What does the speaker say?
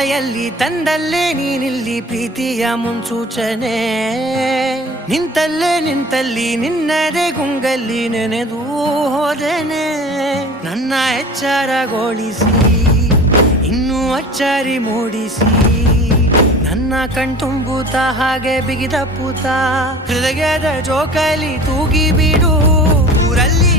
ಮಳೆಯಲ್ಲಿ ತಂದಲ್ಲೇ ನೀನಿಲ್ಲಿ ಪ್ರೀತಿಯ ಮುನ್ಸೂಚನೆ ನಿಂತಲ್ಲಿ ನಿನ್ನದೇ ಗುಂಗಲ್ಲಿ ನೆನೆದು ಹೋದನೆ ನನ್ನ ಎಚ್ಚರಗೊಳಿಸಿ ಇನ್ನೂ ಅಚ್ಚರಿ ಮೂಡಿಸಿ ನನ್ನ ಕಣ್ತುಂಬುತ್ತ ಹಾಗೆ ಬಿಗಿದ ಪೂತ ಹೃದಯದ ಜೋಕಾಲಿ ತೂಗಿ ಬಿಡು ಊರಲ್ಲಿ